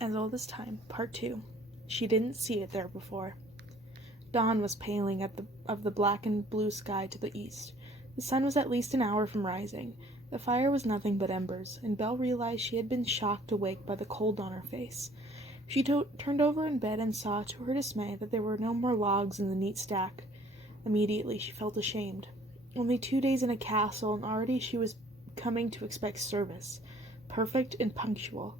As old as time, Part 2. She didn't see it there before. Dawn was paling of the black and blue sky to the east. The sun was at least an hour from rising. The fire was nothing but embers, and Belle realized she had been shocked awake by the cold on her face. She turned over in bed and saw, to her dismay, that there were no more logs in the neat stack. Immediately she felt ashamed. Only 2 days in a castle, and already she was coming to expect service, perfect and punctual.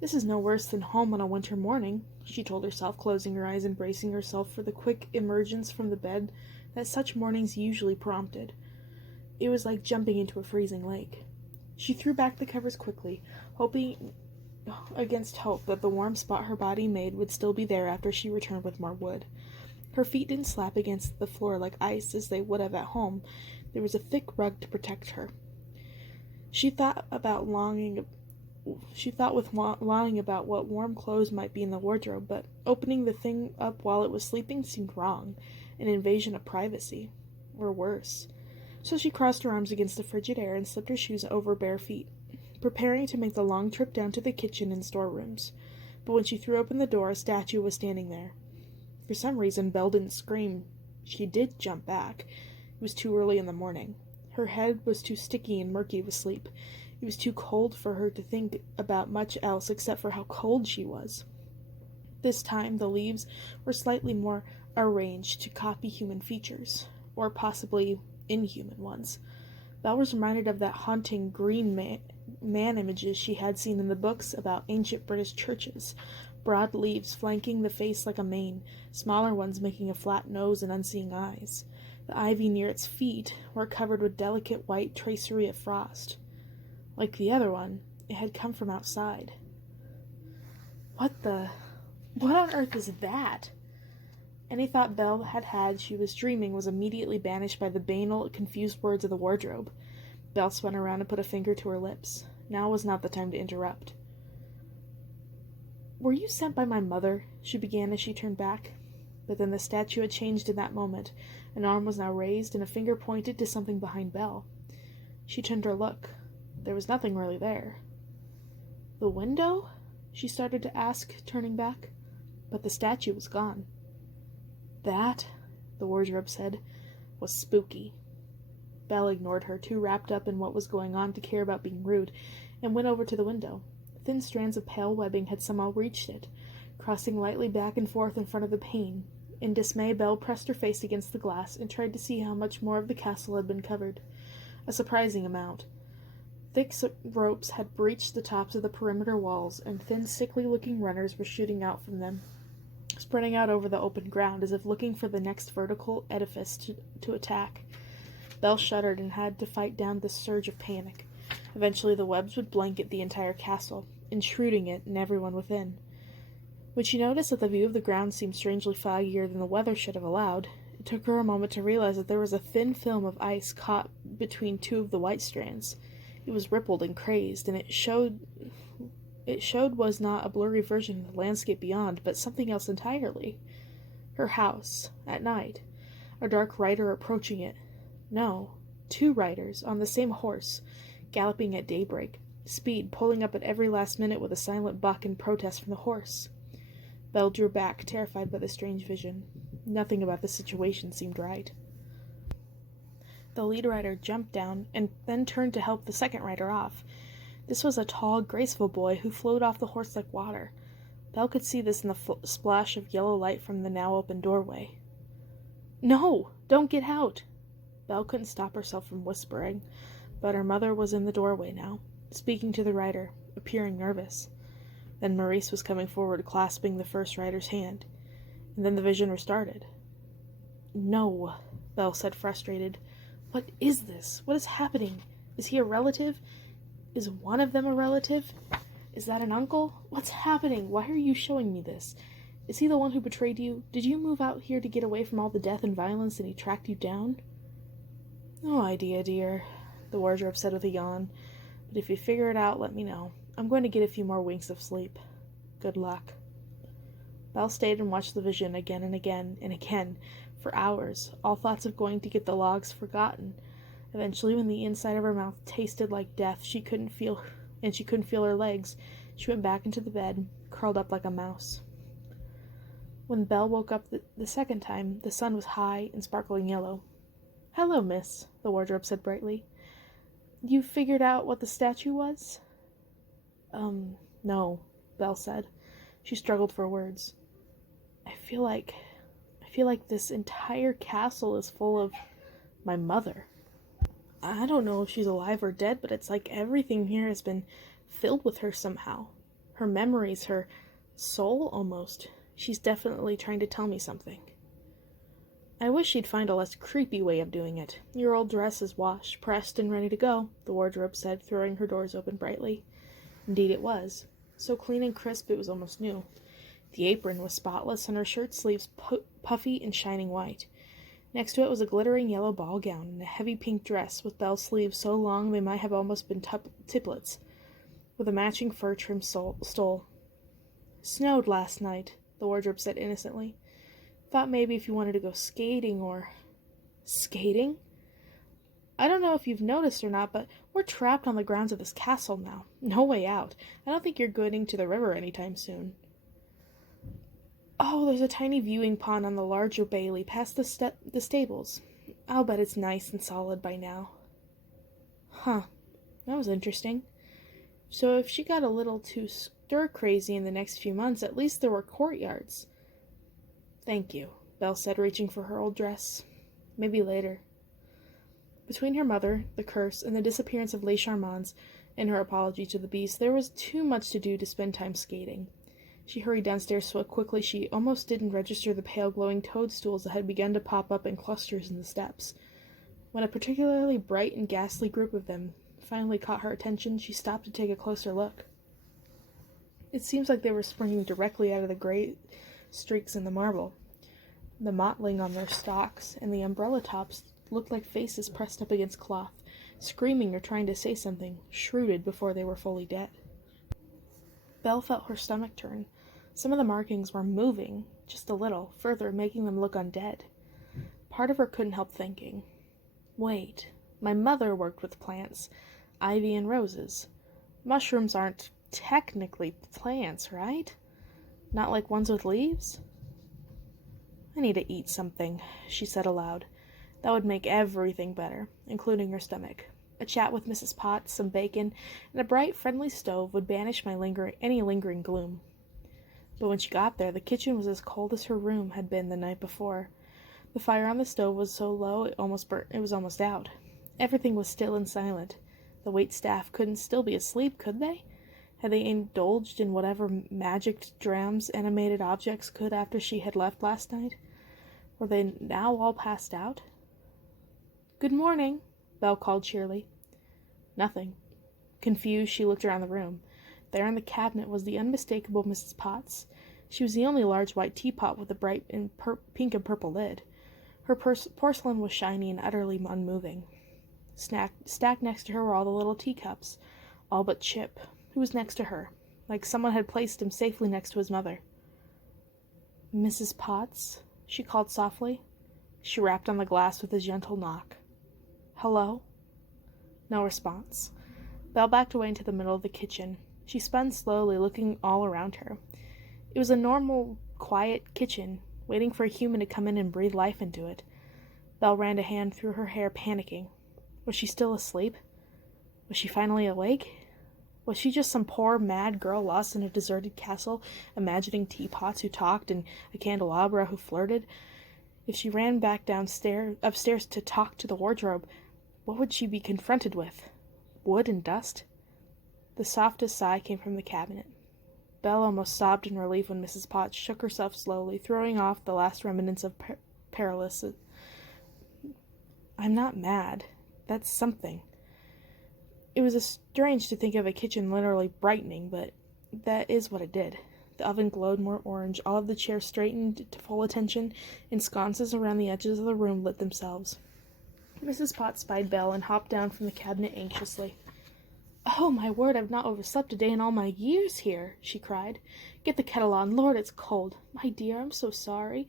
This is no worse than home on a winter morning, she told herself, closing her eyes and bracing herself for the quick emergence from the bed that such mornings usually prompted. It was like jumping into a freezing lake. She threw back the covers quickly, hoping against hope that the warm spot her body made would still be there after she returned with more wood. Her feet didn't slap against the floor like ice as they would have at home. There was a thick rug to protect her. She thought with longing about what warm clothes might be in the wardrobe, but opening the thing up while it was sleeping seemed wrong, an invasion of privacy, or worse. So she crossed her arms against the frigid air and slipped her shoes over bare feet, preparing to make the long trip down to the kitchen and storerooms. But when she threw open the door, a statue was standing there. For some reason, Belle didn't scream. She did jump back. It was too early in the morning. Her head was too sticky and murky with sleep. It was too cold for her to think about much else except for how cold she was. This time the leaves were slightly more arranged to copy human features, or possibly inhuman ones. Belle was reminded of that haunting green man images she had seen in the books about ancient British churches, broad leaves flanking the face like a mane, smaller ones making a flat nose and unseeing eyes. The ivy near its feet were covered with delicate white tracery of frost. Like the other one, it had come from outside. What on earth is that? Any thought Belle had she was dreaming was immediately banished by the banal, confused words of the wardrobe. Belle spun around and put a finger to her lips. Now was not the time to interrupt. "Were you sent by my mother?" she began as she turned back. But then the statue had changed in that moment. An arm was now raised, and a finger pointed to something behind Belle. She turned her look. There was nothing really there. "The window?" she started to ask, turning back. But the statue was gone. That, the wardrobe said, was spooky. Belle ignored her, too wrapped up in what was going on to care about being rude, and went over to the window. Thin strands of pale webbing had somehow reached it, crossing lightly back and forth in front of the pane. In dismay, Belle pressed her face against the glass and tried to see how much more of the castle had been covered. A surprising amount. Thick ropes had breached the tops of the perimeter walls, and thin, sickly-looking runners were shooting out from them, spreading out over the open ground as if looking for the next vertical edifice to attack. Belle shuddered and had to fight down this surge of panic. Eventually the webs would blanket the entire castle, enshrouding it and everyone within. When she noticed that the view of the ground seemed strangely foggier than the weather should have allowed, it took her a moment to realize that there was a thin film of ice caught between two of the white strands. It was rippled and crazed, and it showed was not a blurry version of the landscape beyond, but something else entirely. Her house, at night. A dark rider approaching it. No, 2 riders, on the same horse, galloping at daybreak, speed pulling up at every last minute with a silent buck in protest from the horse. Belle drew back, terrified by the strange vision. Nothing about the situation seemed right. The lead rider jumped down and then turned to help the second rider off. This was a tall, graceful boy who flowed off the horse like water. Belle could see this in the splash of yellow light from the now open doorway. "No! Don't get out!" Belle couldn't stop herself from whispering, but her mother was in the doorway now, speaking to the rider, appearing nervous. Then Maurice was coming forward, clasping the first rider's hand. And then the vision restarted. "No," Belle said, frustrated. "What is this? What is happening? Is he a relative? Is one of them a relative? Is that an uncle? What's happening? Why are you showing me this? Is he the one who betrayed you? Did you move out here to get away from all the death and violence and he tracked you down?" "No idea, dear," the wardrobe said with a yawn. "But if you figure it out, let me know. I'm going to get a few more winks of sleep. Good luck." Belle stayed and watched the vision again and again and again, for hours, all thoughts of going to get the logs forgotten. Eventually, when the inside of her mouth tasted like death, she couldn't feel her legs, She went back into the bed, curled up like a mouse. When Belle woke up the second time, the sun was high and sparkling yellow. "Hello, miss," the wardrobe said brightly. "You figured out what the statue was?" No," Belle said. She struggled for words. I feel like this entire castle is full of my mother. I don't know if she's alive or dead, but it's like everything here has been filled with her somehow. Her memories, her soul almost. She's definitely trying to tell me something." "I wish she'd find a less creepy way of doing it. Your old dress is washed, pressed, and ready to go," the wardrobe said, throwing her doors open brightly. Indeed it was. So clean and crisp it was almost new. The apron was spotless, and her shirt sleeves puffy and shining white. Next to it was a glittering yellow ball gown and a heavy pink dress with bell sleeves so long they might have almost been tiplets, with a matching fur trim stole. "Snowed last night," the wardrobe said innocently. "Thought maybe if you wanted to go skating or—" "Skating? I don't know if you've noticed or not, but we're trapped on the grounds of this castle now. No way out. I don't think you're going to the river anytime soon." "Oh, there's a tiny viewing pond on the larger bailey, past the stables. I'll bet it's nice and solid by now." Huh. That was interesting. So if she got a little too stir-crazy in the next few months, at least there were courtyards. "Thank you," Belle said, reaching for her old dress. "Maybe later." Between her mother, the curse, and the disappearance of Les Charmants, and her apology to the beast, there was too much to do to spend time skating. She hurried downstairs so quickly she almost didn't register the pale glowing toadstools that had begun to pop up in clusters in the steps. When a particularly bright and ghastly group of them finally caught her attention, she stopped to take a closer look. It seems like they were springing directly out of the gray streaks in the marble. The mottling on their stalks and the umbrella tops looked like faces pressed up against cloth, screaming or trying to say something, shrewded before they were fully dead. Belle felt her stomach turn. Some of the markings were moving, just a little, further, making them look undead. Part of her couldn't help thinking, wait, my mother worked with plants, ivy and roses. Mushrooms aren't technically plants, right? Not like ones with leaves? "I need to eat something," she said aloud. That would make everything better, including her stomach. A chat with Mrs. Potts, some bacon, and a bright, friendly stove would banish any lingering gloom. But when she got there, the kitchen was as cold as her room had been the night before. The fire on the stove was so low it was almost out. Everything was still and silent. The waitstaff couldn't still be asleep, could they? Had they indulged in whatever magic drams animated objects could after she had left last night? Were they now all passed out? "Good morning," Belle called cheerily. Nothing. Confused, she looked around the room. There in the cabinet was the unmistakable Mrs. Potts. She was the only large white teapot with a bright pink and purple lid. Her porcelain was shiny and utterly unmoving. Stacked next to her were all the little teacups, all but Chip, who was next to her, like someone had placed him safely next to his mother. "Mrs. Potts?" she called softly. She rapped on the glass with a gentle knock. "Hello?" No response. Belle backed away into the middle of the kitchen. She spun slowly, looking all around her. It was a normal, quiet kitchen, waiting for a human to come in and breathe life into it. Belle ran a hand through her hair, panicking. Was she still asleep? Was she finally awake? Was she just some poor, mad girl lost in a deserted castle, imagining teapots who talked and a candelabra who flirted? If she ran back upstairs to talk to the wardrobe, what would she be confronted with? Wood and dust? The softest sigh came from the cabinet. Belle almost sobbed in relief when Mrs. Potts shook herself slowly, throwing off the last remnants of paralysis. "I'm not mad. That's something." It was strange to think of a kitchen literally brightening, but that is what it did. The oven glowed more orange, all of the chairs straightened to full attention, and sconces around the edges of the room lit themselves. Mrs. Potts spied Belle and hopped down from the cabinet anxiously. "Oh, my word, I've not overslept a day in all my years here," she cried. "Get the kettle on. Lord, it's cold. My dear, I'm so sorry.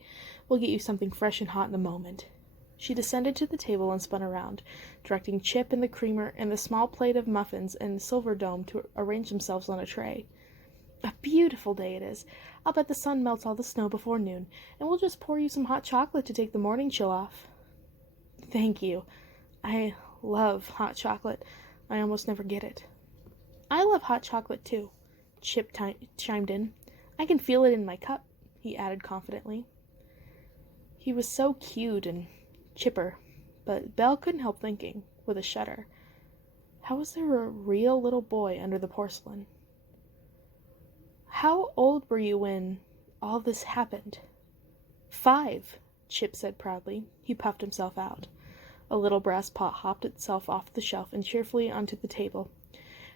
We'll get you something fresh and hot in a moment." She descended to the table and spun around, directing Chip and the creamer and the small plate of muffins and silver dome to arrange themselves on a tray. A beautiful day it is. I'll bet the sun melts all the snow before noon, and we'll just pour you some hot chocolate to take the morning chill off." "Thank you. I love hot chocolate. I almost never get it." "I love hot chocolate, too," Chip chimed in. "I can feel it in my cup," he added confidently. He was so cute and chipper, but Belle couldn't help thinking, with a shudder, how was there a real little boy under the porcelain? "How old were you when all this happened?" "5," Chip said proudly. He puffed himself out. A little brass pot hopped itself off the shelf and cheerfully onto the table.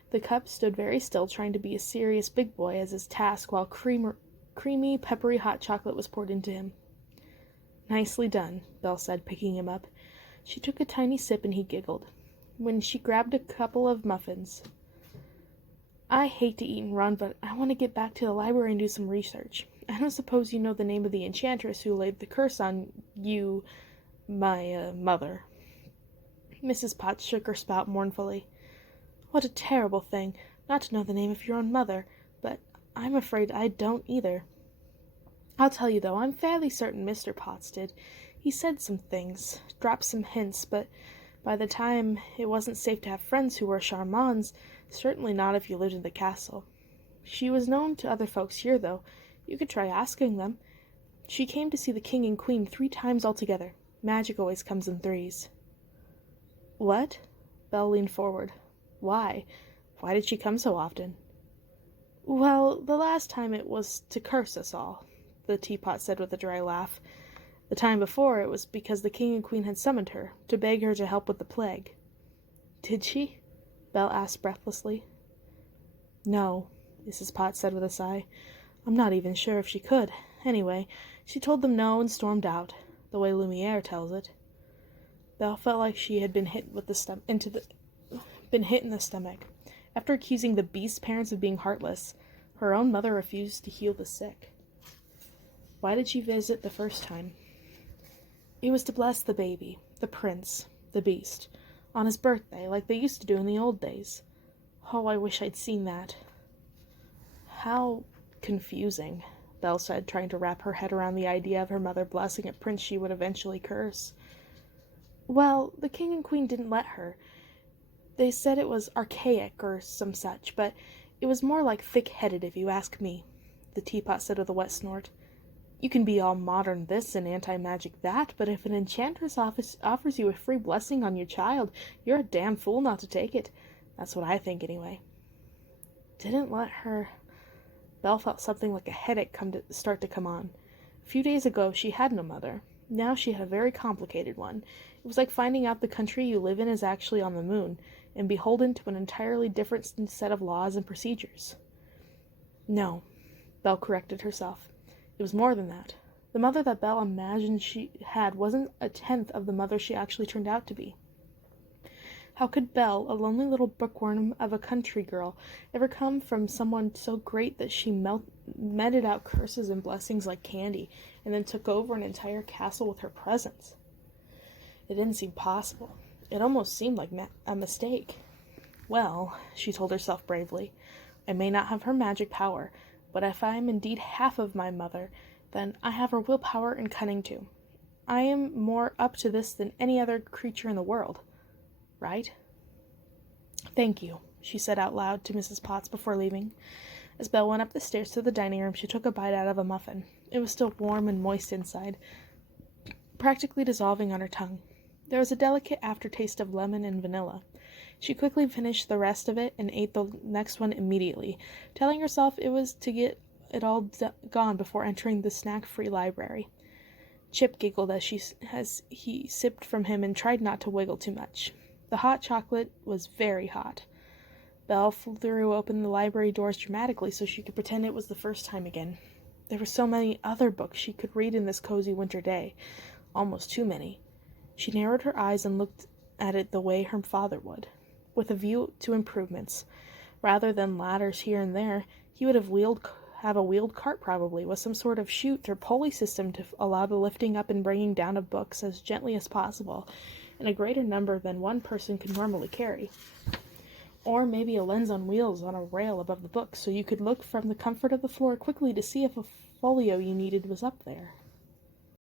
The cup stood very still, trying to be a serious big boy as his task, while creamy, peppery hot chocolate was poured into him. "Nicely done," Belle said, picking him up. She took a tiny sip and he giggled. When she grabbed a couple of muffins. "I hate to eat and run, but I want to get back to the library and do some research. I don't suppose you know the name of the enchantress who laid the curse on you, my mother." Mrs. Potts shook her spout mournfully. "What a terrible thing, not to know the name of your own mother, but I'm afraid I don't either. I'll tell you, though, I'm fairly certain Mr. Potts did. He said some things, dropped some hints, but by the time it wasn't safe to have friends who were charmants, certainly not if you lived in the castle. She was known to other folks here, though. You could try asking them. She came to see the king and queen 3 times altogether. Magic always comes in threes." "What?" Belle leaned forward. "Why? Why did she come so often?" "Well, the last time it was to curse us all," the teapot said with a dry laugh. "The time before it was because the king and queen had summoned her, to beg her to help with the plague." "Did she?" Belle asked breathlessly. "No," Mrs. Potts said with a sigh. "I'm not even sure if she could. Anyway, she told them no and stormed out, the way Lumiere tells it." Belle felt like she had been hit in the stomach. After accusing the beast's parents of being heartless, her own mother refused to heal the sick. Why did she visit the first time? It was to bless the baby, the prince, the beast, on his birthday, like they used to do in the old days. Oh, I wish I'd seen that. "How confusing," Belle said, trying to wrap her head around the idea of her mother blessing a prince she would eventually curse. "Well, the king and queen didn't let her. They said it was archaic or some such, but it was more like thick-headed if you ask me," the teapot said with a wet snort. "You can be all modern this and anti-magic that, but if an enchantress offers you a free blessing on your child, you're a damn fool not to take it. That's what I think, anyway." "Didn't let her..." Belle felt something like a headache start to come on. A few days ago she had no mother. Now she had a very complicated one. It was like finding out the country you live in is actually on the moon, and beholden to an entirely different set of laws and procedures. No, Belle corrected herself. It was more than that. The mother that Belle imagined she had wasn't a tenth of the mother she actually turned out to be. How could Belle, a lonely little bookworm of a country girl, ever come from someone so great that she meted out curses and blessings like candy, and then took over an entire castle with her presence? It didn't seem possible. It almost seemed like a mistake. "Well," she told herself bravely, "I may not have her magic power, but if I am indeed half of my mother, then I have her willpower and cunning too. I am more up to this than any other creature in the world. Right?" "Thank you," she said out loud to Mrs. Potts before leaving. As Belle went up the stairs to the dining room, she took a bite out of a muffin. It was still warm and moist inside, practically dissolving on her tongue. There was a delicate aftertaste of lemon and vanilla. She quickly finished the rest of it and ate the next one immediately, telling herself it was to get it all gone before entering the snack-free library. Chip giggled as he sipped from him and tried not to wiggle too much. The hot chocolate was very hot. Belle threw open the library doors dramatically so she could pretend it was the first time again. There were so many other books she could read in this cozy winter day. Almost too many. She narrowed her eyes and looked at it the way her father would, with a view to improvements. Rather than ladders here and there, he would have a wheeled cart probably, with some sort of chute or pulley system to allow the lifting up and bringing down of books as gently as possible, and a greater number than one person could normally carry. Or maybe a lens on wheels on a rail above the book, so you could look from the comfort of the floor quickly to see if a folio you needed was up there.